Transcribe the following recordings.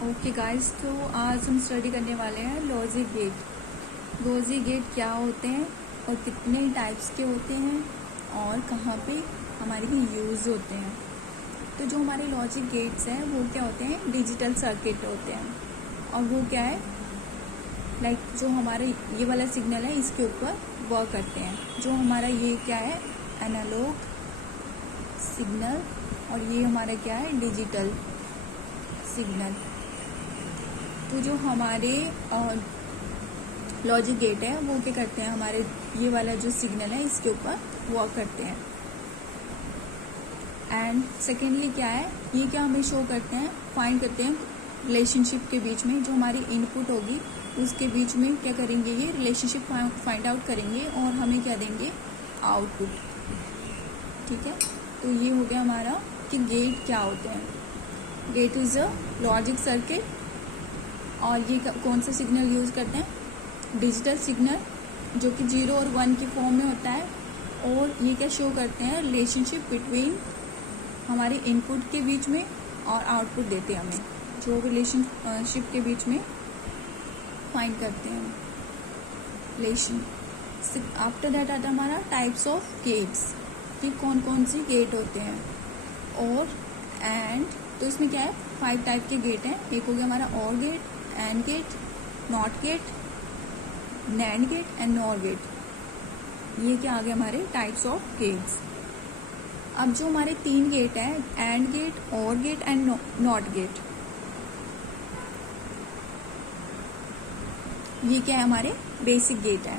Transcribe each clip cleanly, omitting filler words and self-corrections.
Okay guys, तो आज हम स्टडी करने वाले हैं लॉजिक गेट। लॉजिक गेट क्या होते हैं और कितने टाइप्स के होते हैं और कहाँ पे हमारे यूज़ होते हैं। तो जो हमारे लॉजिक गेट्स हैं वो क्या होते हैं, डिजिटल सर्किट होते हैं। और वो क्या है, लाइक जो हमारे ये वाला सिग्नल है इसके ऊपर वर्क करते हैं। जो हमारा ये क्या है, एनालॉग सिग्नल, और ये हमारा क्या है, डिजिटल सिग्नल। तो जो हमारे लॉजिक गेट है वो क्या करते हैं, हमारे ये वाला जो सिग्नल है इसके ऊपर वर्क करते हैं। एंड सेकेंडली क्या है, ये क्या हमें शो करते हैं, फाइंड करते हैं रिलेशनशिप के बीच में, जो हमारी इनपुट होगी उसके बीच में क्या करेंगे, ये रिलेशनशिप फाइंड आउट करेंगे और हमें क्या देंगे, आउटपुट। ठीक है, तो ये हो गया हमारा कि गेट क्या होते हैं। Gate is a logic circuit, और ये कौन सा सिग्नल यूज़ करते हैं, डिजिटल सिग्नल, जो कि 0 और 1 की फॉर्म में होता है। और ये क्या शो करते हैं, रिलेशनशिप बिटवीन हमारे इनपुट के बीच में और आउटपुट देते हैं हमें, जो रिलेशनशिप के बीच में फाइंड करते हैं रिलेशन। आफ्टर दैट आता हमारा टाइप्स ऑफ गेट्स, कि कौन कौन सी गेट होते हैं। और एंड, तो इसमें क्या है, 5 टाइप के गेट हैं। एक हो गया हमारा OR gate, AND gate, NOT gate, NAND gate and NOR gate. ये क्या आ गए हमारे टाइप्स ऑफ गेट्स। अब जो हमारे 3 गेट हैं, एंड गेट, और गेट एंड नॉट गेट, ये क्या है, हमारे बेसिक गेट है।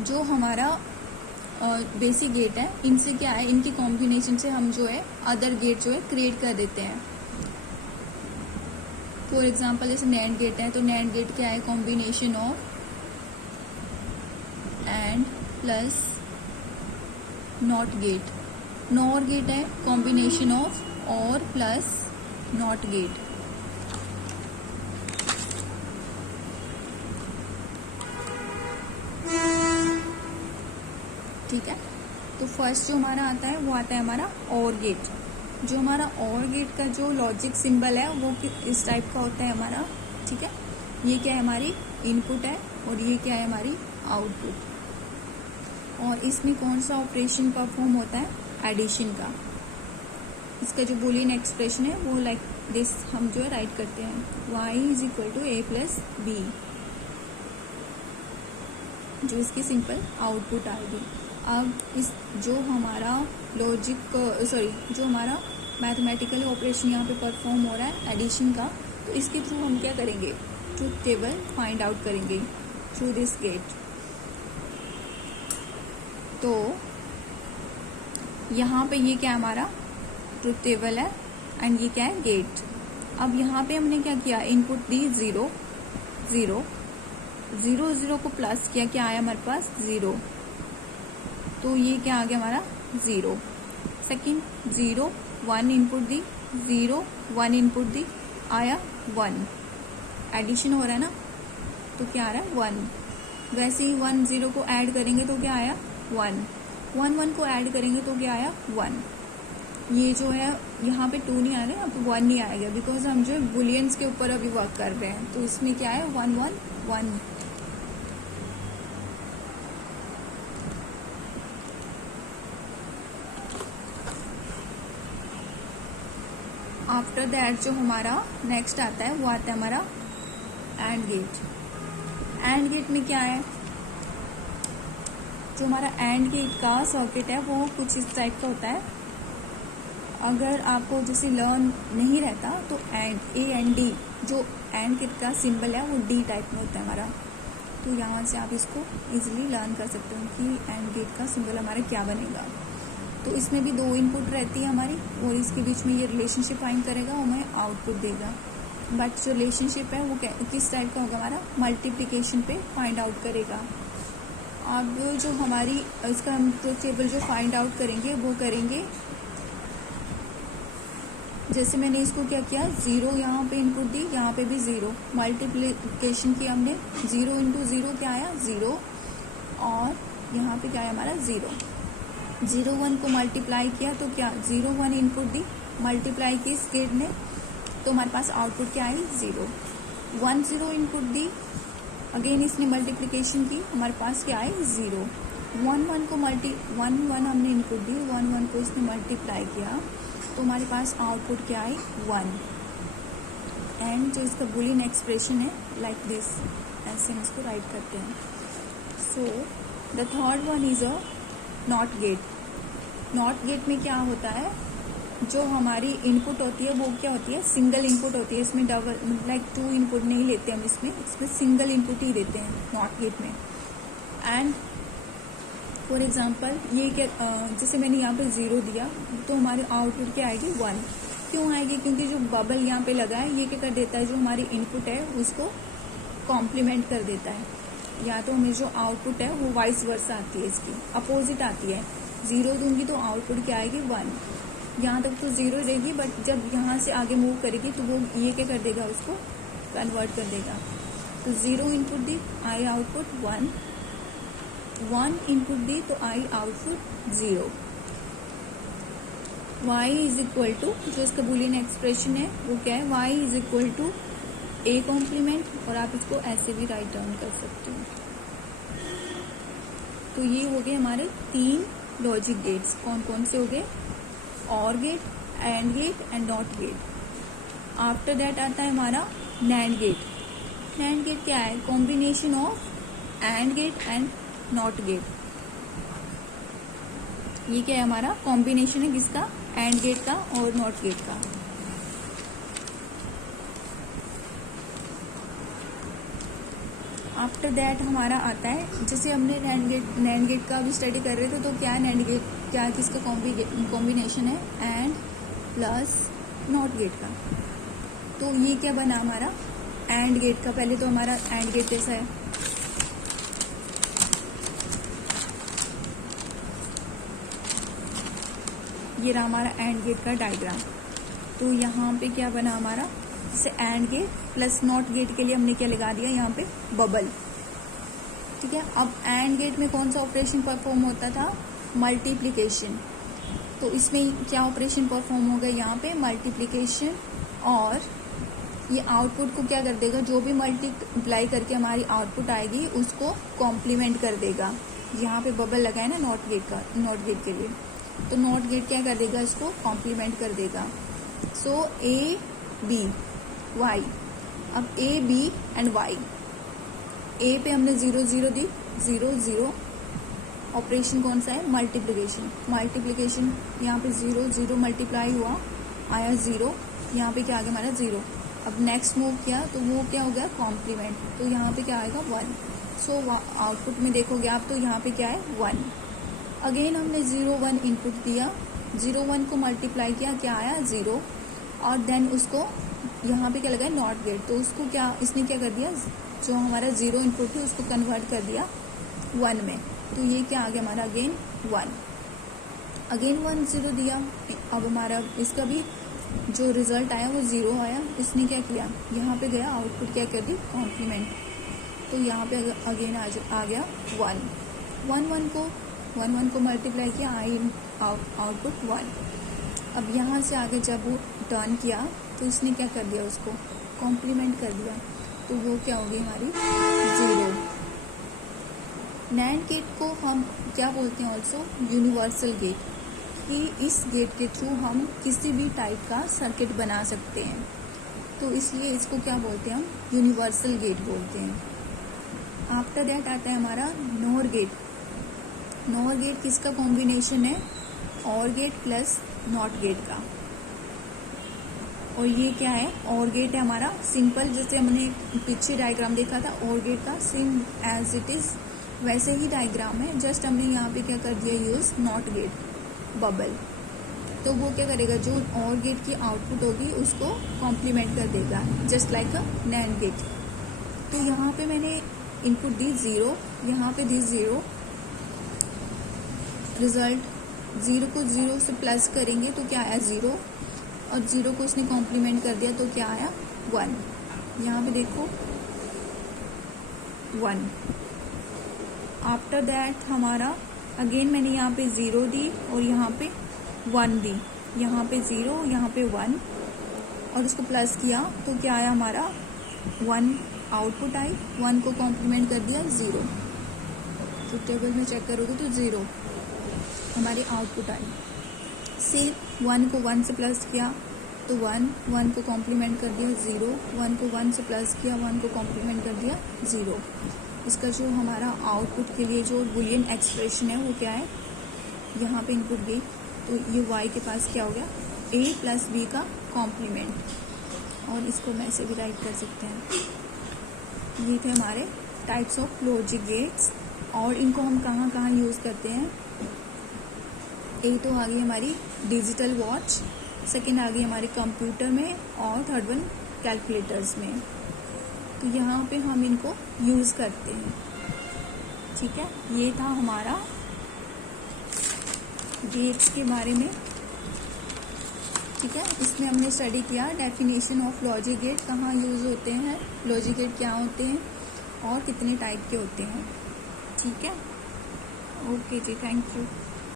जो हमारा बेसिक गेट है, इनसे क्या है, इनकी कॉम्बिनेशन से हम जो है अदर गेट जो है क्रिएट कर देते हैं। फॉर एग्जाम्पल जैसे नैंड गेट है, तो नैंड गेट क्या है, combination of AND plus NOT gate. NOR gate है combination of OR plus NOT gate. ठीक है, तो फर्स्ट जो हमारा आता है वो आता है हमारा और गेट। जो हमारा और गेट का जो लॉजिक सिंबल है वो इस टाइप का होता है हमारा। ठीक है, ये क्या है, हमारी इनपुट है, और ये क्या है, हमारी आउटपुट। और इसमें कौन सा ऑपरेशन परफॉर्म होता है, एडिशन का। इसका जो बूलियन एक्सप्रेशन है वो लाइक दिस हम जो है राइट करते हैं, y is equal to a plus b, जो इसकी सिंपल आउटपुट आएगी। अब इस जो हमारा जो हमारा मैथमेटिकल ऑपरेशन यहाँ पे परफॉर्म हो रहा है एडिशन का, तो इसके थ्रू हम क्या करेंगे, ट्रुथ टेबल फाइंड आउट करेंगे थ्रू दिस गेट। तो यहाँ पे ये क्या हमारा ट्रुथ टेबल है, एंड ये क्या है, गेट। अब यहाँ पे हमने क्या किया, इनपुट दी 0 0 0 0 को प्लस किया, क्या आया हमारे पास 0, तो ये क्या आ गया हमारा 0। सेकंड 0 1 इनपुट दी, 0 1 इनपुट दी, आया 1। एडिशन हो रहा है ना, तो क्या आ रहा है 1। वैसे ही 1 0 को ऐड करेंगे तो क्या आया 1, 1 1 को ऐड करेंगे तो क्या आया 1। ये जो है यहाँ पे 2 नहीं आ रहे, अब 1 नहीं आएगा, बिकॉज हम जो बुलियंस के ऊपर अभी वर्क कर रहे हैं। तो इसमें क्या है 1 1 1। आफ्टर दैट जो हमारा नेक्स्ट आता है वो आता है हमारा एंड गेट। एंड गेट में क्या है, जो हमारा एंड गेट का सर्किट है वो कुछ इस टाइप का होता है। अगर आपको जैसे लर्न नहीं रहता तो एंड ए एंड डी, जो एंड गेट का सिंबल है वो डी टाइप में होता है हमारा। तो यहाँ से आप इसको इजीली लर्न कर सकते हो कि एंड गेट का सिंबल हमारा क्या बनेगा। तो इसमें भी 2 इनपुट रहती है हमारी, और इसके बीच में ये रिलेशनशिप फाइंड करेगा और हमें आउटपुट देगा। बट जो रिलेशनशिप है वो किस टाइप का होगा, हमारा मल्टीप्लिकेशन पे फाइंड आउट करेगा। अब जो हमारी इसका हम ट्रुथ टेबल जो फाइंड आउट करेंगे वो करेंगे, जैसे मैंने इसको क्या किया, 0 यहाँ पे इनपुट दी, यहाँ पे भी 0, मल्टीप्लिकेशन की हमने, 0 इंटू 0 क्या आया 0, और यहाँ पे क्या आया हमारा 0। 0 1 को मल्टीप्लाई किया तो क्या 0 1 इनपुट दी, मल्टीप्लाई की इस गेट ने, तो हमारे पास आउटपुट क्या आई 0। 1 0 इनपुट दी, अगेन इसने मल्टीप्लिकेशन की, हमारे पास क्या आई 0। 1 1 को 1 हमने इनपुट दी, 1 1 को इसने मल्टीप्लाई किया, तो हमारे पास आउटपुट क्या आई 1। एंड जो इसका बुलियन एक्सप्रेशन है लाइक दिस, ऐसे हम इसको राइट करते हैं। So the third one is a not gate. NOT gate में क्या होता है, जो हमारी इनपुट होती है वो क्या होती है, सिंगल इनपुट होती है। इसमें डबल लाइक 2 इनपुट नहीं लेते हम, इसमें सिंगल इनपुट ही देते हैं नॉट गेट में। एंड फॉर एग्जांपल ये क्या, जैसे मैंने यहाँ पे 0 दिया तो हमारी आउटपुट क्या आएगी 1। क्यों आएगी, क्योंकि जो बबल यहाँ पे लगा है ये क्या कर देता है, जो हमारी इनपुट है उसको कॉम्प्लीमेंट कर देता है। या तो हमें जो आउटपुट है वो वाइस वर्सा आती है, इसकी अपोजिट आती है। 0 दूंगी तो आउटपुट क्या आएगी 1। यहाँ तक तो 0 रहेगी, बट जब यहाँ से आगे मूव करेगी तो वो ये क्या कर देगा, उसको कन्वर्ट कर देगा। तो 0 इनपुट दी, आई आउटपुट 1। 1 इनपुट दी तो I output 0। y is equal to, जो इसका बुलियन एक्सप्रेशन है वो क्या है, y is equal to a complement, और आप इसको ऐसे भी राइट डाउन कर सकते हो। तो ये हो गए हमारे 3 लॉजिक गेट्स। कौन कौन से हो गए, OR gate, AND gate and NOT gate. After that आता है हमारा नैंड गेट। नैंड गेट क्या है, combination of AND gate and NOT gate. ये क्या है, हमारा कॉम्बिनेशन है किसका, एंड गेट का और नॉट गेट का। आफ्टर दैट हमारा आता है, जैसे हमने नैंड गेट का भी स्टडी कर रहे थे, तो क्या नैंड गेट क्या किसका कॉम्बिनेशन है, एंड प्लस नॉट गेट का। तो ये क्या बना हमारा एंड गेट का। पहले तो हमारा एंड गेट कैसा है, ये रहा हमारा एंड गेट का डायग्राम। तो यहाँ पे क्या बना हमारा, जैसे and gate plus NOT gate के लिए हमने क्या लगा दिया यहाँ पे, बबल। ठीक है, अब एंड गेट में कौन सा ऑपरेशन परफॉर्म होता था, मल्टीप्लिकेशन। तो इसमें क्या ऑपरेशन परफॉर्म होगा, यहाँ पे मल्टीप्लिकेशन, और ये आउटपुट को क्या कर देगा, जो भी मल्टीप्लाई करके हमारी आउटपुट आएगी उसको कॉम्प्लीमेंट कर देगा। यहाँ पे बबल लगा है ना नॉट गेट का, नॉट गेट के लिए, तो नॉट गेट क्या कर देगा, इसको कॉम्प्लीमेंट कर देगा। सो ए बी वाई, अब ए बी एंड वाई, ए पे हमने 0 0 दी, 0 0, ऑपरेशन कौन सा है, मल्टीप्लिकेशन। मल्टीप्लिकेशन यहाँ पे 0 0 मल्टीप्लाई हुआ, आया 0, यहाँ पे क्या आ गया हमारा 0। अब नेक्स्ट मूव किया तो वो क्या हो गया, कॉम्प्लीमेंट, तो यहाँ पे क्या आएगा 1। सो आउटपुट में देखोगे आप तो यहाँ पे क्या है 1। अगेन हमने 0 1 इनपुट दिया, 0 1 को मल्टीप्लाई किया, क्या आया 0, और देन उसको यहाँ पे क्या लगा है, नॉट गेट, तो उसको क्या इसने क्या कर दिया, जो हमारा 0 इनपुट है उसको कन्वर्ट कर दिया 1 में। तो ये क्या आ गया हमारा अगेन 1। अगेन 1 0 दिया, अब हमारा इसका भी जो रिजल्ट आया वो 0 आया। इसने क्या किया, यहाँ पे गया आउटपुट क्या कर दी, कॉम्प्लीमेंट, तो यहाँ पे अगेन आ गया 1 1 1 को मल्टीप्लाई किया, आई आउटपुट 1। अब यहाँ से आगे जब वो टर्न किया तो इसने क्या कर दिया, उसको कॉम्प्लीमेंट कर दिया, तो वो क्या होगी हमारी 0। नैंड गेट को हम क्या बोलते हैं, ऑल्सो यूनिवर्सल गेट, कि इस गेट के थ्रू हम किसी भी टाइप का सर्किट बना सकते हैं, तो इसलिए इसको क्या बोलते हैं, हम यूनिवर्सल गेट बोलते हैं। आफ्टर दैट आता है हमारा नॉर गेट। नॉर गेट किसका कॉम्बिनेशन है, और गेट प्लस नॉट गेट का। और ये क्या है, और गेट है हमारा सिंपल, जैसे हमने पीछे डायग्राम देखा था और गेट का, सेम एज इट इज वैसे ही डायग्राम है, जस्ट हमने यहाँ पे क्या कर दिया, यूज नॉट गेट बबल। तो वो क्या करेगा, जो और गेट की आउटपुट होगी उसको कॉम्प्लीमेंट कर देगा, just like a NAND gate. तो यहाँ पे मैंने इनपुट दी 0, यहाँ पे दी 0, रिजल्ट 0 को 0 से प्लस करेंगे तो क्या आया 0, और 0 को इसने कॉम्प्लीमेंट कर दिया तो क्या आया 1। यहाँ पे देखो 1। आफ्टर दैट हमारा अगेन मैंने यहाँ पे 0 दी और यहाँ पे 1 दी, यहाँ पे 0, यहाँ पे 1, और उसको प्लस किया तो क्या आया हमारा 1 आउटपुट आई, 1 को कॉम्प्लीमेंट कर दिया 0, तो टेबल में चेक करोगे तो 0 हमारी आउटपुट आई। सेम 1 को 1 से प्लस किया तो 1 को कॉम्प्लीमेंट कर दिया 0, 1 को 1 से प्लस किया 1 को कॉम्प्लीमेंट कर दिया 0। इसका जो हमारा आउटपुट के लिए जो बुलियन एक्सप्रेशन है वो क्या है, यहाँ पे इनपुट गई तो ये y के पास क्या हो गया a प्लस b का कॉम्प्लीमेंट, और इसको मैं ऐसे भी राइट कर सकते हैं। ये थे हमारे टाइप्स ऑफ लॉजिक गेट्स, और इनको हम कहाँ कहाँ यूज़ करते हैं। एक तो आ गई हमारी डिजिटल वॉच, सेकेंड आ गई हमारे कंप्यूटर में, और थर्ड वन कैलकुलेटर्स में। तो यहाँ पे हम इनको यूज़ करते हैं। ठीक है, ये था हमारा गेट्स के बारे में। ठीक है, इसमें हमने स्टडी किया डेफिनेशन ऑफ लॉजिक गेट, कहाँ यूज़ होते हैं, लॉजिक गेट क्या होते हैं और कितने टाइप के होते हैं। ठीक है, ओके जी, थैंक यू।